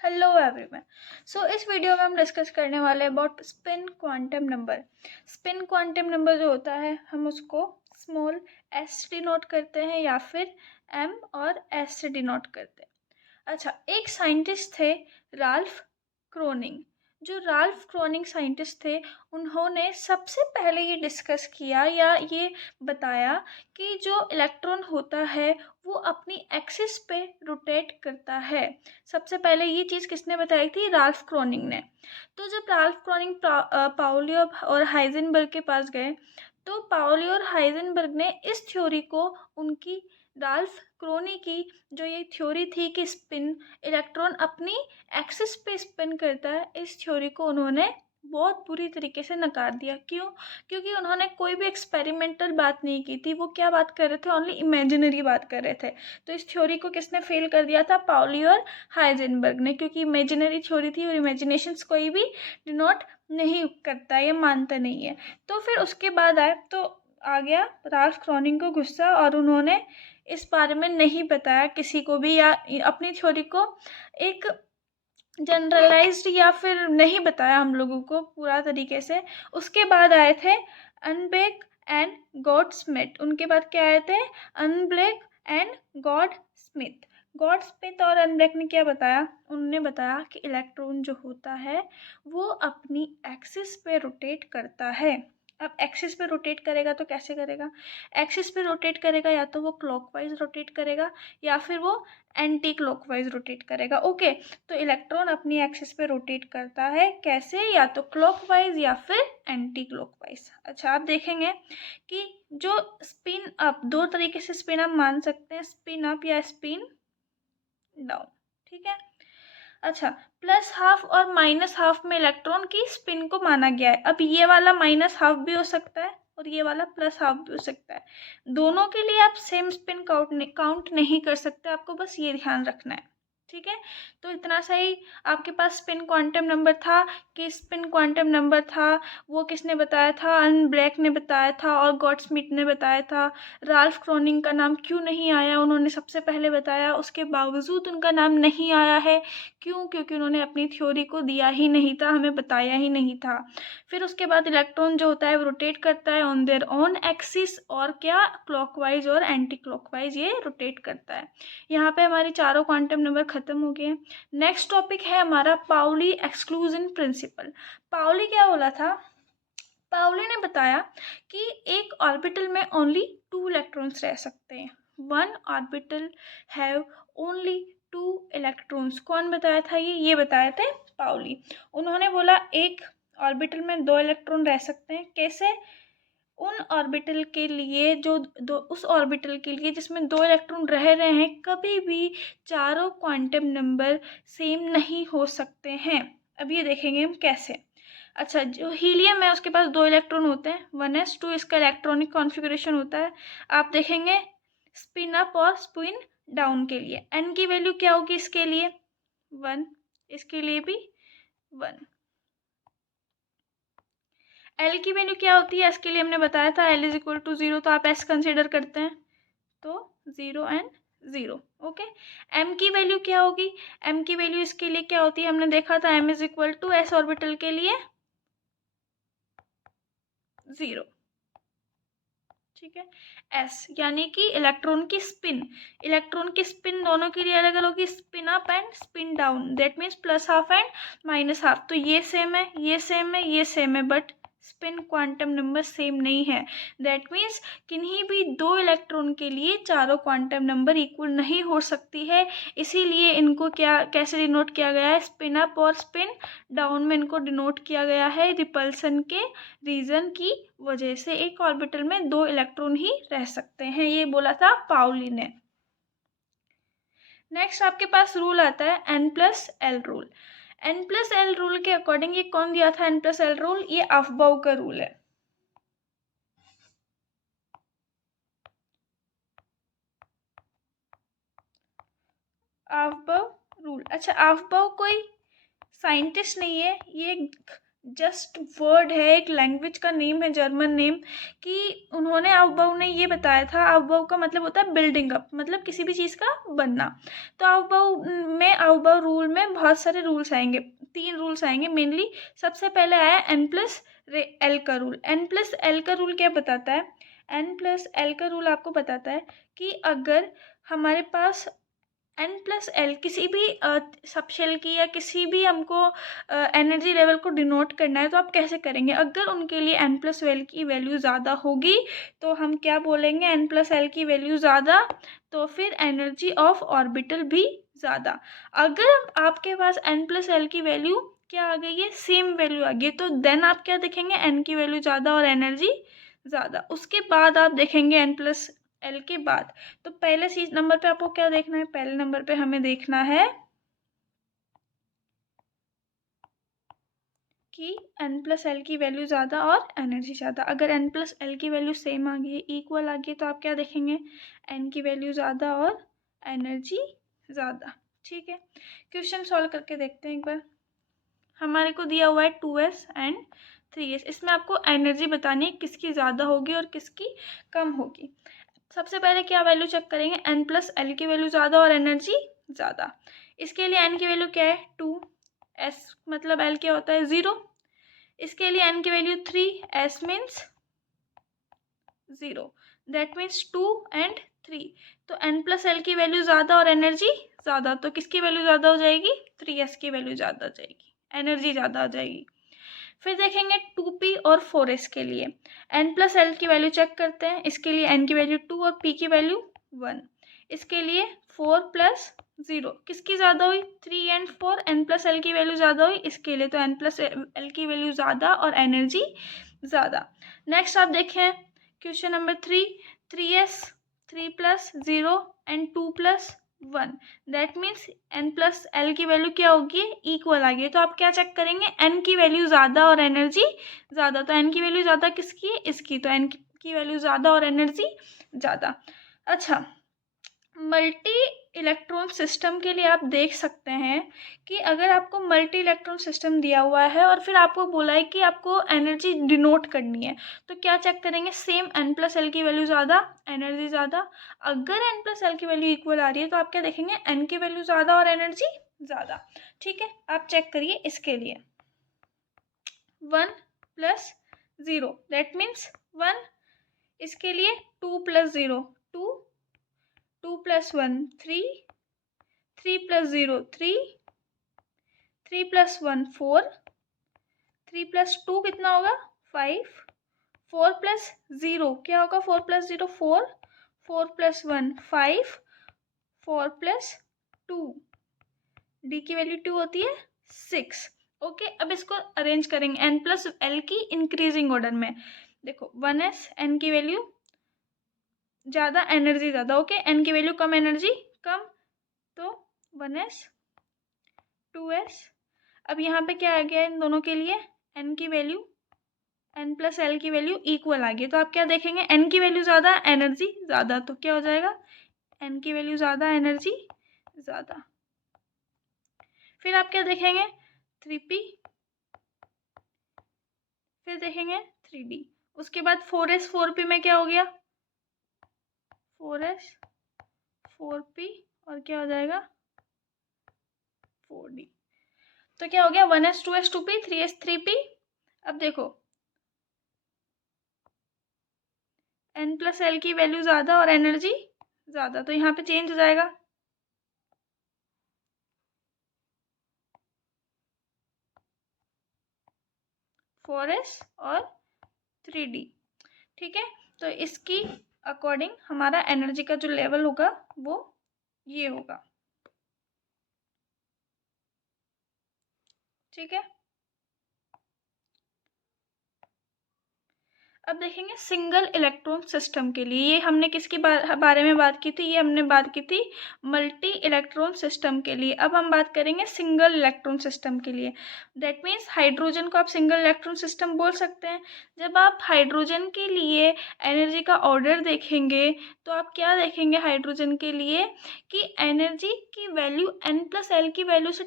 Hello everyone. इस video में हम डिस्कस करने वाले हैं about spin quantum number. Spin quantum number जो होता है हम उसको स्मॉल एस से डिनोट करते हैं या फिर एम और एस से डिनोट करते हैं। अच्छा, एक साइंटिस्ट थे राल्फ क्रोनिंग। जो राल्फ क्रोनिंग साइंटिस्ट थे उन्होंने सबसे पहले ये डिस्कस किया या ये बताया कि जो इलेक्ट्रॉन होता है वो अपनी एक्सिस पे रोटेट करता है। सबसे पहले ये चीज़ किसने बताई थी? राल्फ क्रोनिंग ने। तो जब राल्फ क्रोनिंग पाउली और हाइजेनबर्ग के पास गए तो पाउली और हाइजेनबर्ग ने इस थ्योरी को उनकी राल्फ क्रोनी की जो ये थ्योरी थी कि स्पिन इलेक्ट्रॉन अपनी एक्सिस पे स्पिन करता है, इस थ्योरी को उन्होंने बहुत बुरी तरीके से नकार दिया। क्यों? क्योंकि उन्होंने कोई भी एक्सपेरिमेंटल बात नहीं की थी, वो क्या बात कर रहे थे? ओनली इमेजिनरी बात कर रहे थे। तो इस थ्योरी को किसने फेल कर दिया था? पाउली और हाइजेनबर्ग ने, क्योंकि इमेजिनरी थ्योरी थी और इमेजिनेशंस कोई भी डिनोट नहीं करता, ये मानता नहीं है। तो फिर उसके बाद आए तो आ गया राल्फ क्रोनिंग को गुस्सा और उन्होंने इस बारे में नहीं बताया किसी को भी या अपनी थ्योरी को एक जनरलाइज्ड या फिर नहीं बताया हम लोगों को पूरा तरीके से। उसके बाद आए थे अनब्लेक एंड गॉड स्मिथ। उनके बाद क्या आए थे? Anblake and Godsmith. Godsmith और अनब्लेक ने क्या बताया? उन्होंने बताया कि इलेक्ट्रॉन जो होता है वो अपनी एक्सिस पे रोटेट करता है। अब एक्सिस पे रोटेट करेगा तो कैसे करेगा? एक्सिस पे रोटेट करेगा या तो वो क्लॉकवाइज रोटेट करेगा या फिर वो एंटी क्लॉकवाइज रोटेट करेगा। ओके, तो इलेक्ट्रॉन अपनी एक्सिस पे रोटेट करता है कैसे? या तो क्लॉकवाइज या फिर एंटी क्लॉकवाइज। अच्छा, आप देखेंगे कि जो स्पिन अप, दो तरीके से स्पिन अप मान सकते हैं, स्पिन अप या स्पिन डाउन। ठीक है। अच्छा, प्लस हाफ और माइनस हाफ में इलेक्ट्रॉन की स्पिन को माना गया है। अब ये वाला माइनस हाफ भी हो सकता है और ये वाला प्लस हाफ भी हो सकता है। दोनों के लिए आप सेम स्पिन काउंट नहीं कर सकते, आपको बस ये ध्यान रखना है। ठीक है, तो इतना सही आपके पास स्पिन क्वांटम नंबर था। कि स्पिन क्वांटम नंबर था वो किसने बताया था? अनब्लैक ने बताया था और गॉडस्मिथ ने बताया था। राल्फ क्रोनिंग का नाम क्यों नहीं आया? उन्होंने सबसे पहले बताया, उसके बावजूद उनका नाम नहीं आया है। क्यों? क्योंकि उन्होंने अपनी थ्योरी को दिया ही नहीं था, हमें बताया ही नहीं था। फिर उसके बाद इलेक्ट्रॉन जो होता है वो रोटेट करता है ऑन देयर ओन एक्सिस, और क्या? क्लॉकवाइज और एंटी क्लॉकवाइज ये रोटेट करता है। यहाँ पे हमारे चारों क्वांटम नंबर खत्म हो गए। नेक्स्ट टॉपिक है हमारा पाउली एक्सक्लूजन प्रिंसिपल। पाउली क्या बोला था? पाउली ने बताया कि एक ऑर्बिटल में ओनली 2 इलेक्ट्रॉन्स रह सकते हैं। One orbital have only 2 electrons. कौन बताया था ये बताए थे पाउली। उन्होंने बोला एक ऑर्बिटल में 2 इलेक्ट्रॉन रह सकते हैं। कैसे? उन ऑर्बिटल के लिए जो दो उस ऑर्बिटल के लिए जिसमें 2 इलेक्ट्रॉन रह रहे हैं, कभी भी चारों क्वांटम नंबर सेम नहीं हो सकते हैं। अब ये देखेंगे हम कैसे। अच्छा, जो हीलियम है उसके पास 2 इलेक्ट्रॉन होते हैं, 1s2 इसका इलेक्ट्रॉनिक कॉन्फ़िगरेशन होता है। आप देखेंगे स्पिन अप और स्पिन डाउन के लिए n की वैल्यू क्या होगी? इसके लिए 1, इसके लिए भी 1। l की वैल्यू क्या होती है? s के लिए हमने बताया था l इज इक्वल टू 0, तो आप s कंसिडर करते हैं तो 0 एंड 0। ओके, m की वैल्यू क्या होगी? m की वैल्यू इसके लिए क्या होती है? हमने देखा था m is equal to s orbital के लिए 0। ठीक है, s यानी कि इलेक्ट्रॉन की स्पिन दोनों के लिए अलग अलग होगी, spin up and spin down. That means plus half and minus half. तो ये सेम है, ये सेम है, ये सेम है, but spin quantum number same नहीं है। दैट मीन्स किन्हीं भी 2 इलेक्ट्रॉन के लिए चारों क्वांटम नंबर इक्वल नहीं हो सकती है। इसीलिए इनको क्या कैसे डिनोट किया गया है? स्पिन अप और स्पिन डाउन में इनको डिनोट किया गया है रिपल्सन के रीजन की वजह से। एक ऑर्बिटल में 2 इलेक्ट्रॉन ही रह सकते हैं, ये बोला था पाउली ने। नेक्स्ट आपके पास रूल आता है n+l रूल। n+l रूल के अकॉर्डिंग ये कौन दिया था? n+l रूल ये अफबाउ का रूल है। Aufbau rule. अच्छा, अफबाउ कोई साइंटिस्ट नहीं है, ये जस्ट वर्ड है, एक लैंग्वेज का नेम है, जर्मन नेम, कि उन्होंने आउबाउ ने ये बताया था। आउबाउ का मतलब होता है बिल्डिंग अप, मतलब किसी भी चीज़ का बनना। तो आउबाउ रूल में बहुत सारे रूल्स आएंगे, 3 रूल्स आएंगे मेनली। सबसे पहले आया N+L का रूल। N+L का रूल क्या बताता है? N+L का रूल आपको बताता है कि अगर हमारे पास N+L किसी भी सबशेल की या किसी भी हमको एनर्जी लेवल को डिनोट करना है, तो आप कैसे करेंगे? अगर उनके लिए N+L की वैल्यू ज़्यादा होगी तो हम क्या बोलेंगे? N+L की वैल्यू ज़्यादा, तो फिर एनर्जी ऑफ ऑर्बिटल भी ज़्यादा। अगर आपके पास N+L की वैल्यू क्या आ गई है? सेम वैल्यू आ गई है, तो देन आप क्या देखेंगे? N की वैल्यू ज़्यादा और एनर्जी ज़्यादा। उसके बाद आप देखेंगे N+L के बाद। तो पहले चीज नंबर पे आपको क्या देखना है? पहले नंबर पे हमें देखना है कि N+L की वैल्यू ज़्यादा और एनर्जी ज़्यादा। अगर N+L की वैल्यू सेम आ गई, इक्वल आ गई, तो आप क्या देखेंगे? N की वैल्यू ज़्यादा और एनर्जी ज़्यादा। ठीक है, क्वेश्चन सॉल्व करके देखते हैं एक बार। हमारे को दिया हुआ है 2s एंड 3s। इसमें आपको एनर्जी बतानी है किसकी ज़्यादा होगी और किसकी कम होगी। सबसे पहले क्या वैल्यू चेक करेंगे? N+L की वैल्यू ज़्यादा और एनर्जी ज़्यादा। इसके लिए N की वैल्यू क्या है? 2, S मतलब L क्या होता है? 0। इसके लिए N की value 3, S means 0, that means 2 and 3। तो N+L की वैल्यू ज़्यादा और एनर्जी ज़्यादा, तो किसकी वैल्यू ज़्यादा हो जाएगी? 3s की वैल्यू ज़्यादा हो जाएगी, एनर्जी ज़्यादा हो जाएगी। फिर देखेंगे 2p और 4s के लिए। N+L की वैल्यू चेक करते हैं। इसके लिए N की वैल्यू 2 और P की वैल्यू 1। इसके लिए 4 + 0 किसकी ज़्यादा हुई? 3 एंड 4, N+L की वैल्यू ज़्यादा हुई इसके लिए, तो N+L की वैल्यू ज़्यादा और एनर्जी ज़्यादा। नेक्स्ट आप देखें question number 3, 3s, 3 + 0 and 2 + 1, that means N+L की वैल्यू क्या होगी? इक्वल आ गई। तो आप क्या चेक करेंगे? N की वैल्यू ज़्यादा और एनर्जी ज़्यादा। तो N की वैल्यू ज़्यादा किसकी है? इसकी, तो N की वैल्यू ज़्यादा और एनर्जी ज़्यादा। अच्छा, मल्टी इलेक्ट्रॉन सिस्टम के लिए आप देख सकते हैं कि अगर आपको मल्टी इलेक्ट्रॉन सिस्टम दिया हुआ है और फिर आपको बोला है कि आपको एनर्जी डिनोट करनी है, तो क्या चेक करेंगे? सेम N+L की वैल्यू ज़्यादा, एनर्जी ज़्यादा। अगर N+L की वैल्यू इक्वल आ रही है तो आप क्या देखेंगे? N की वैल्यू ज़्यादा और एनर्जी ज़्यादा। ठीक है, आप चेक करिए इसके लिए 1 + 0 दैट मीन्स 1। इसके लिए 2 + 0 2, 2 + 1 3, 3 + 0 3, 3 + 1 4, 3 + 2 कितना होगा? 5, 4 + 0 क्या होगा? 4 + 0 4, 4 + 1 5, 4 + 2, डी की वैल्यू 2 होती है 6। ओके, अब इसको अरेंज करेंगे N+L की इंक्रीजिंग ऑर्डर में। देखो 1s, N की वैल्यू ज़्यादा, एनर्जी ज़्यादा। ओके, N की वैल्यू कम, एनर्जी कम, तो 1s 2s। अब यहाँ पे क्या आ गया इन दोनों के लिए? N की वैल्यू, N+L की वैल्यू इक्वल आ गई। तो आप क्या देखेंगे? N की वैल्यू ज़्यादा, एनर्जी ज़्यादा, तो क्या हो जाएगा? N की वैल्यू ज़्यादा, एनर्जी ज़्यादा। फिर आप क्या देखेंगे? 3p, फिर देखेंगे 3d। उसके बाद 4s 4p में क्या हो गया? 4s 4p और क्या हो जाएगा? 4d। तो क्या हो गया? 1s 2s 2p 3s 3p। अब देखो N+L की वैल्यू ज़्यादा और एनर्जी ज़्यादा, तो यहाँ पे चेंज हो जाएगा। फोर एस और 3d। ठीक है, तो इसकी अकॉर्डिंग हमारा एनर्जी का जो लेवल होगा वो ये होगा। ठीक है, अब देखेंगे सिंगल इलेक्ट्रॉन सिस्टम के लिए। ये हमने किसके बारे में बात की थी? ये हमने बात की थी मल्टी इलेक्ट्रॉन सिस्टम के लिए। अब हम बात करेंगे सिंगल इलेक्ट्रॉन सिस्टम के लिए। दैट मीन्स हाइड्रोजन को आप सिंगल इलेक्ट्रॉन सिस्टम बोल सकते हैं। जब आप हाइड्रोजन के लिए एनर्जी का ऑर्डर देखेंगे तो आप क्या देखेंगे? हाइड्रोजन के लिए कि एनर्जी की वैल्यू N+L की वैल्यू से